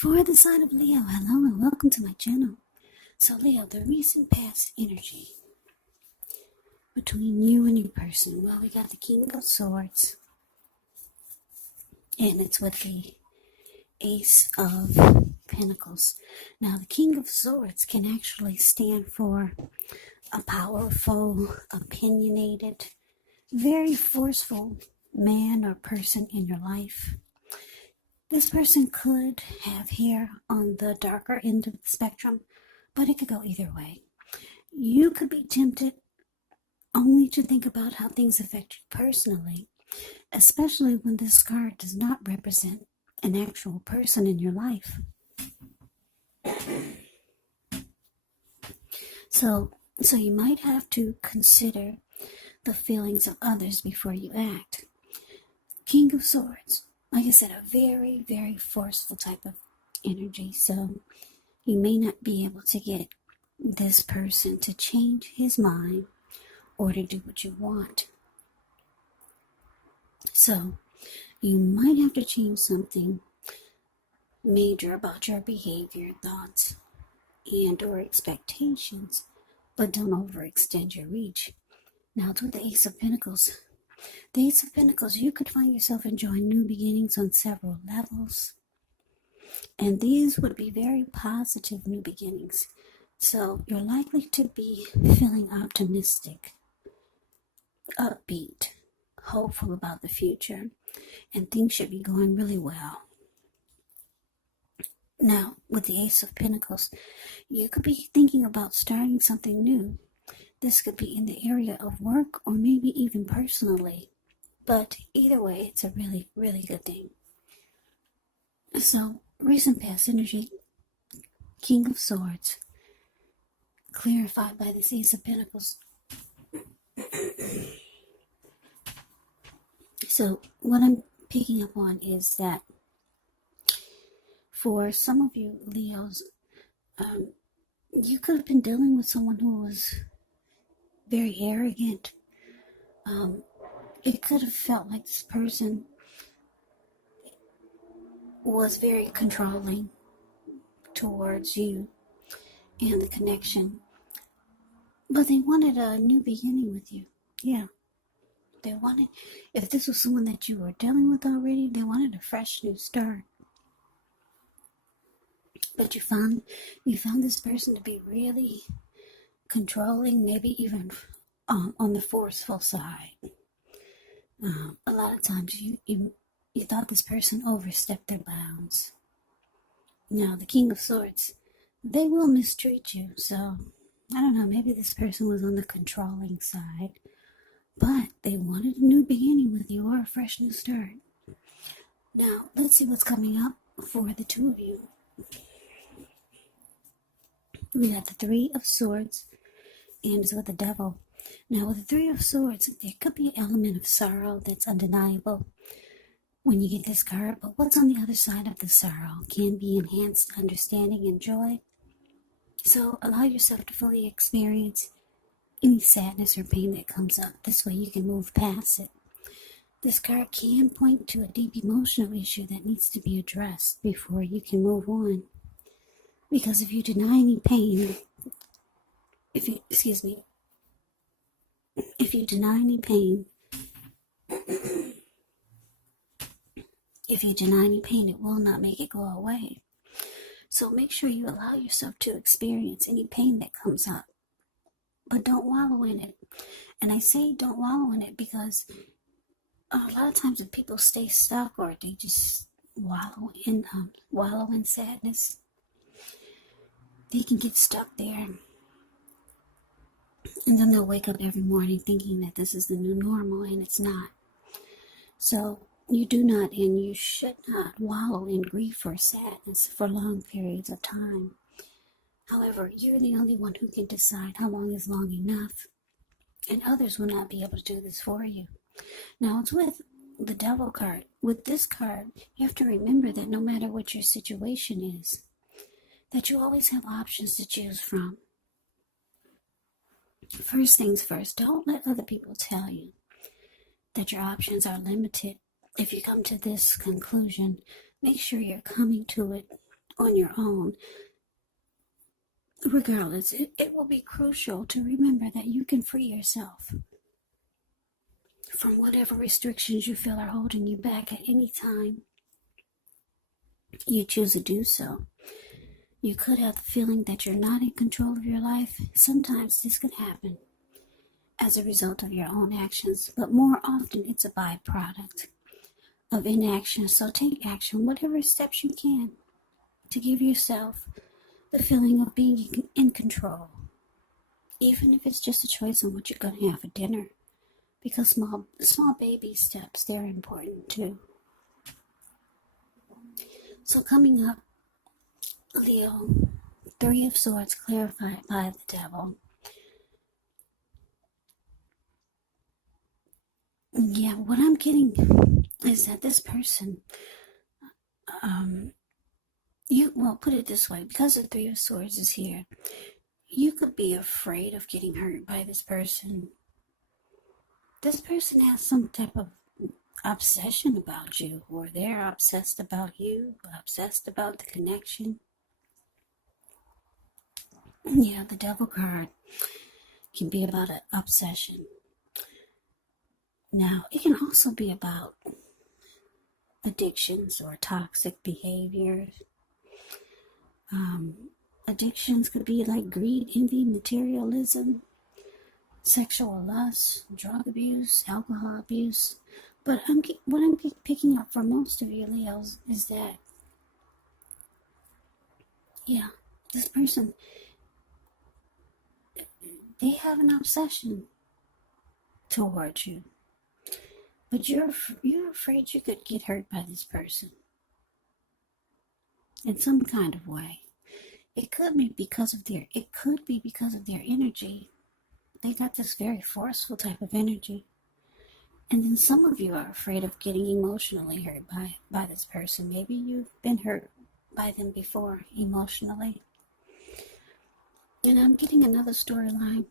For the sign of Leo, hello and welcome to my channel. So Leo, the recent past energy between you and your person. Well, we got the King of Swords, and it's with the Ace of Pentacles. Now, the King of Swords can actually stand for a powerful, opinionated, very forceful man or person in your life. This person could have hair on the darker end of the spectrum, but it could go either way. You could be tempted only to think about how things affect you personally, especially when this card does not represent an actual person in your life. So you might have to consider the feelings of others before you act. King of Swords, like I said, a very, very forceful type of energy. So you may not be able to get this person to change his mind or to do what you want. So you might have to change something major about your behavior, thoughts, and or expectations, but don't overextend your reach. Now, with the Ace of Pentacles, the Ace of Pentacles, you could find yourself enjoying new beginnings on several levels. And these would be very positive new beginnings. So you're likely to be feeling optimistic, upbeat, hopeful about the future, and things should be going really well. Now, with the Ace of Pentacles, you could be thinking about starting something new. This could be in the area of work or maybe even personally. But either way, it's a really, really good thing. So, recent past energy, King of Swords, clarified by the Ace of Pentacles. So, what I'm picking up on is that for some of you Leos, you could have been dealing with someone who was very arrogant. It could have felt like this person was very controlling towards you and the connection. But they wanted a new beginning with you. Yeah. They wanted, if this was someone that you were dealing with already, they wanted a fresh new start. But you found this person to be really controlling, maybe even on the forceful side. A lot of times you thought this person overstepped their bounds. Now, the King of Swords, they will mistreat you. So, I don't know, maybe this person was on the controlling side, but they wanted a new beginning with you or a fresh new start. Now, let's see what's coming up for the two of you. We got the Three of Swords, and it's with the Devil. Now, with the Three of Swords, there could be an element of sorrow that's undeniable when you get this card, but what's on the other side of the sorrow can be enhanced understanding and joy. So allow yourself to fully experience any sadness or pain that comes up. This way you can move past it. This card can point to a deep emotional issue that needs to be addressed before you can move on. Because if you deny any pain, if you deny any pain, it will not make it go away. So make sure you allow yourself to experience any pain that comes up, but don't wallow in it. And I say don't wallow in it because a lot of times if people stay stuck or they just wallow in sadness, they can get stuck there. And then they'll wake up every morning thinking that this is the new normal, and it's not. So you do not and you should not wallow in grief or sadness for long periods of time. However, you're the only one who can decide how long is long enough, and others will not be able to do this for you. Now, it's with the Devil card. With this card, you have to remember that no matter what your situation is, that you always have options to choose from. First things first, don't let other people tell you that your options are limited. If you come to this conclusion, make sure you're coming to it on your own. Regardless, it will be crucial to remember that you can free yourself from whatever restrictions you feel are holding you back at any time you choose to do so. You could have the feeling that you're not in control of your life. Sometimes this can happen as a result of your own actions, but more often it's a byproduct of inaction. So take action, whatever steps you can, to give yourself the feeling of being in control, even if it's just a choice on what you're going to have for dinner, because small baby steps, they're important too. So coming up, Leo, Three of Swords clarified by the Devil. Yeah, what I'm getting is that this person, put it this way, because the Three of Swords is here, you could be afraid of getting hurt by this person. This person has some type of obsession about you, or they're obsessed about you, obsessed about the connection. Yeah, the Devil card can be about an obsession. Now, it can also be about addictions or toxic behaviors. Addictions could be like greed, envy, materialism, sexual lust, drug abuse, alcohol abuse. But what I'm picking up for most of you Leos is that, yeah, this person, they have an obsession towards you. But you're afraid you could get hurt by this person in some kind of way. It could be because of their energy. They got this very forceful type of energy. And then some of you are afraid of getting emotionally hurt by this person. Maybe you've been hurt by them before emotionally. And I'm getting another storyline.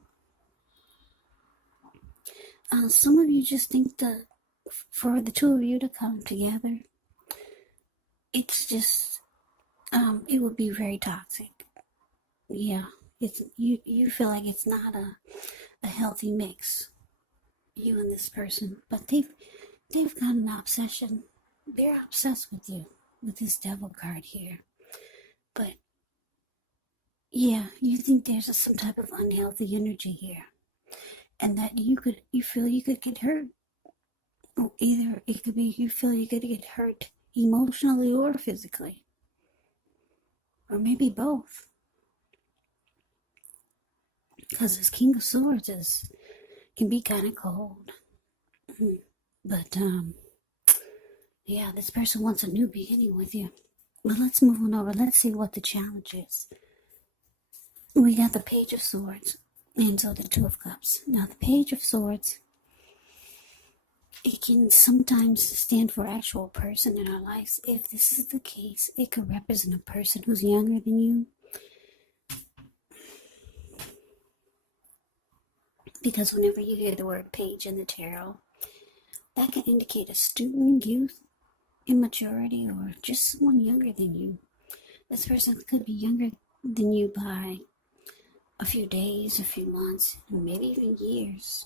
Some of you just think for the two of you to come together, it's just, it would be very toxic. Yeah, you feel like it's not a healthy mix, you and this person. But they've got an obsession. They're obsessed with you, with this Devil card here. But yeah, you think there's some type of unhealthy energy here, and that you feel you could get hurt. Or either it could be you feel you could get hurt emotionally or physically, or maybe both. Because this King of Swords can be kind of cold. But yeah, this person wants a new beginning with you. But let's move on over. Let's see what the challenge is. We got the Page of Swords, and so the Two of Cups. Now, the Page of Swords, it can sometimes stand for actual person in our lives. If this is the case, it could represent a person who's younger than you. Because whenever you hear the word page in the tarot, that can indicate a student, youth, immaturity, or just someone younger than you. This person could be younger than you by a few days, a few months, or maybe even years.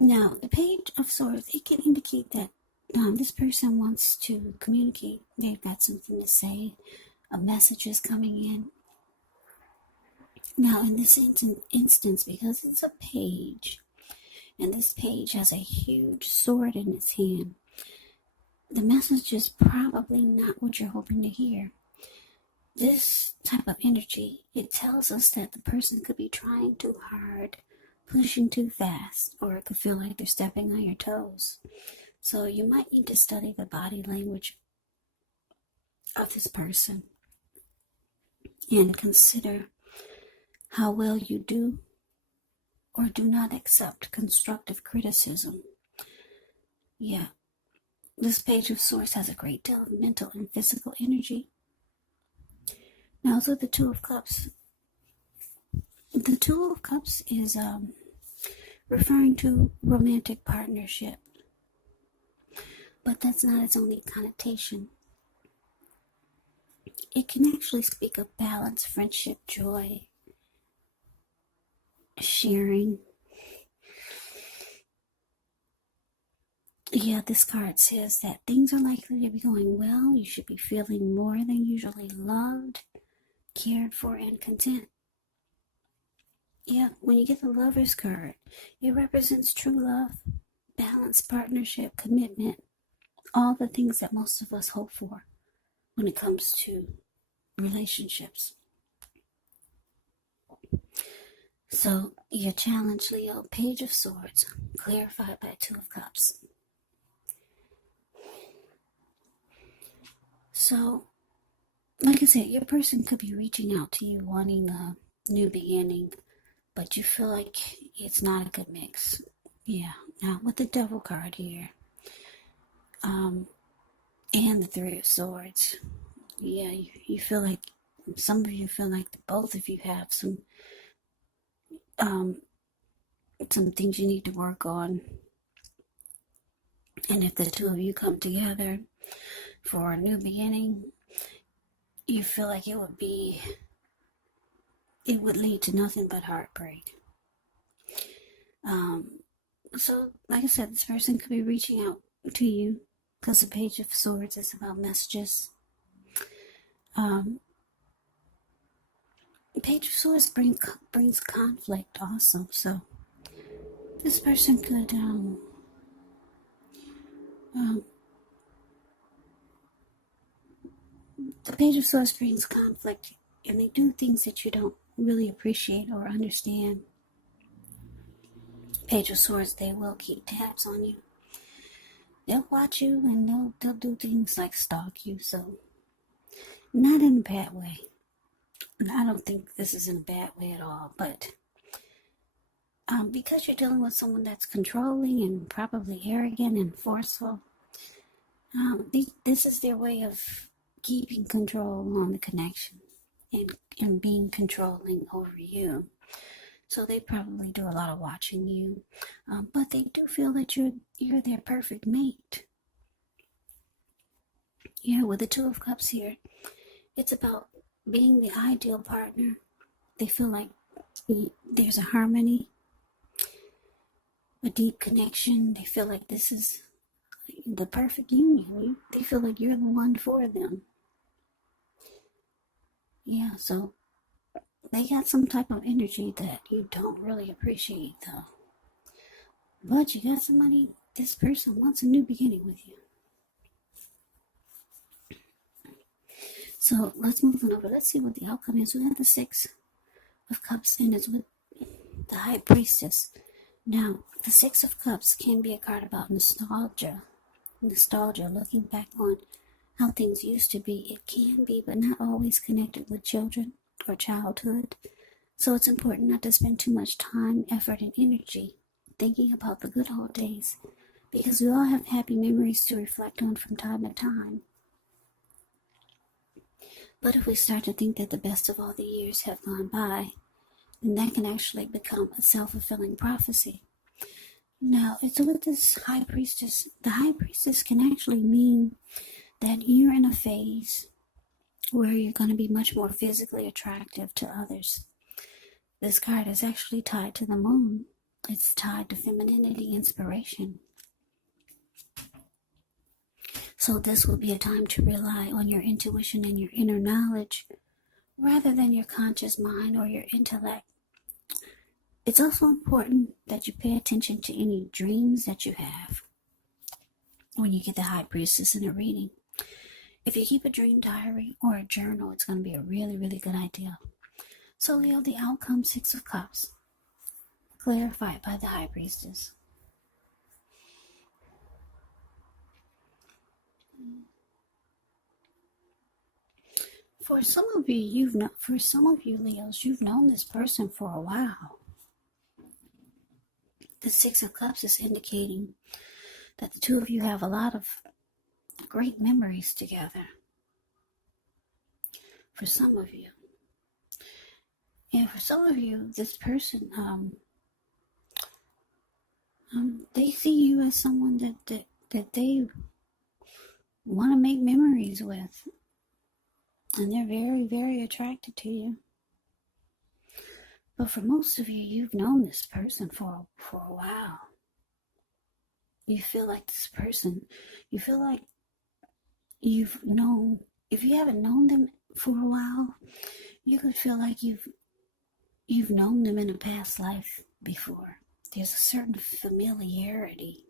Now, the Page of Swords, it can indicate that this person wants to communicate. They've got something to say. A message is coming in. Now, in this instance, because it's a page, and this page has a huge sword in its hand, the message is probably not what you're hoping to hear. This type of energy, it tells us that the person could be trying too hard, pushing too fast, or it could feel like they're stepping on your toes. So you might need to study the body language of this person and consider how well you do or do not accept constructive criticism. Yeah, this Page of Swords has a great deal of mental and physical energy. Now, so the Two of Cups. The Two of Cups is referring to romantic partnership. But that's not its only connotation. It can actually speak of balance, friendship, joy, sharing. Yeah, this card says that things are likely to be going well. You should be feeling more than usually loved, cared for, and content. Yeah, when you get the Lover's card, it represents true love, balance, partnership, commitment, all the things that most of us hope for when it comes to relationships. So, your challenge, Leo, Page of Swords, clarified by Two of Cups. So, like I said, your person could be reaching out to you wanting a new beginning, but you feel like it's not a good mix. Yeah. Now, with the Devil card here, and the Three of Swords, yeah, you feel like, some of you feel like both of you have um, some things you need to work on. And if the two of you come together for a new beginning, you feel like it would lead to nothing but heartbreak. So, like I said, this person could be reaching out to you because the Page of Swords is about messages. The Page of Swords brings conflict also. So, this person could the Page of Swords brings conflict, and they do things that you don't really appreciate or understand. Page of Swords, they will keep tabs on you. They'll watch you, and they'll do things like stalk you. So, not in a bad way. I don't think this is in a bad way at all, but because you're dealing with someone that's controlling and probably arrogant and forceful, this is their way of keeping control on the connection and being controlling over you. So they probably do a lot of watching you, but they do feel that you're their perfect mate. Yeah, with the Two of Cups here, it's about being the ideal partner. They feel like there's a harmony, a deep connection. They feel like this is the perfect union. They feel like you're the one for them. Yeah, so they got some type of energy that you don't really appreciate, though. But you got somebody, this person wants a new beginning with you. So let's move on over. Let's see what the outcome is. We have the Six of Cups, and it's with the High Priestess. Now, the Six of Cups can be a card about nostalgia. Nostalgia, looking back on how things used to be. It can be, but not always connected with children or childhood. So it's important not to spend too much time, effort, and energy thinking about the good old days, because we all have happy memories to reflect on from time to time. But if we start to think that the best of all the years have gone by, then that can actually become a self-fulfilling prophecy. Now, it's with this High Priestess. The High Priestess can actually mean that you're in a phase where you're going to be much more physically attractive to others. This card is actually tied to the moon. It's tied to femininity, inspiration. So this will be a time to rely on your intuition and your inner knowledge rather than your conscious mind or your intellect. It's also important that you pay attention to any dreams that you have when you get the High Priestess in a reading. If you keep a dream diary or a journal, it's going to be a really, really good idea. So, Leo, the outcome, Six of Cups, clarified by the High Priestess. For some of you, Leos, you've known this person for a while. The Six of Cups is indicating that the two of you have a lot of great memories together. For some of you. And for some of you, this person, they see you as someone that they want to make memories with. And they're very, very attracted to you. But for most of you, you've known this person for a while. You feel like this person, you feel like you've known, if you haven't known them for a while, you could feel like you've known them in a past life before. There's a certain familiarity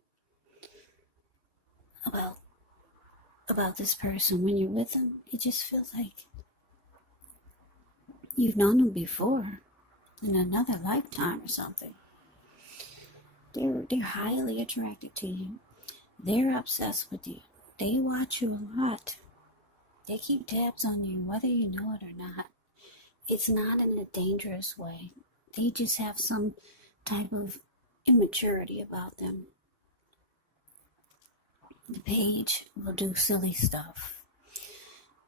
about this person when you're with them. It just feels like you've known them before in another lifetime or something. They're highly attracted to you. They're obsessed with you. They watch you a lot. They keep tabs on you, whether you know it or not. It's not in a dangerous way. They just have some type of immaturity about them. The page will do silly stuff.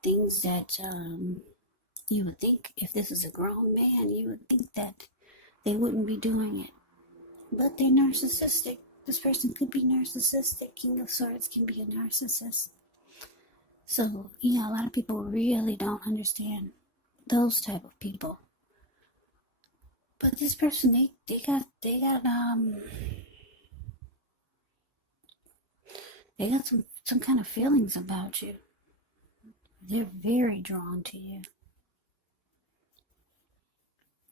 Things that you would think, if this is a grown man, you would think that they wouldn't be doing it. But they're narcissistic. This person could be narcissistic. King of Swords can be a narcissist. So, a lot of people really don't understand those type of people. But this person, they got some kind of feelings about you. They're very drawn to you.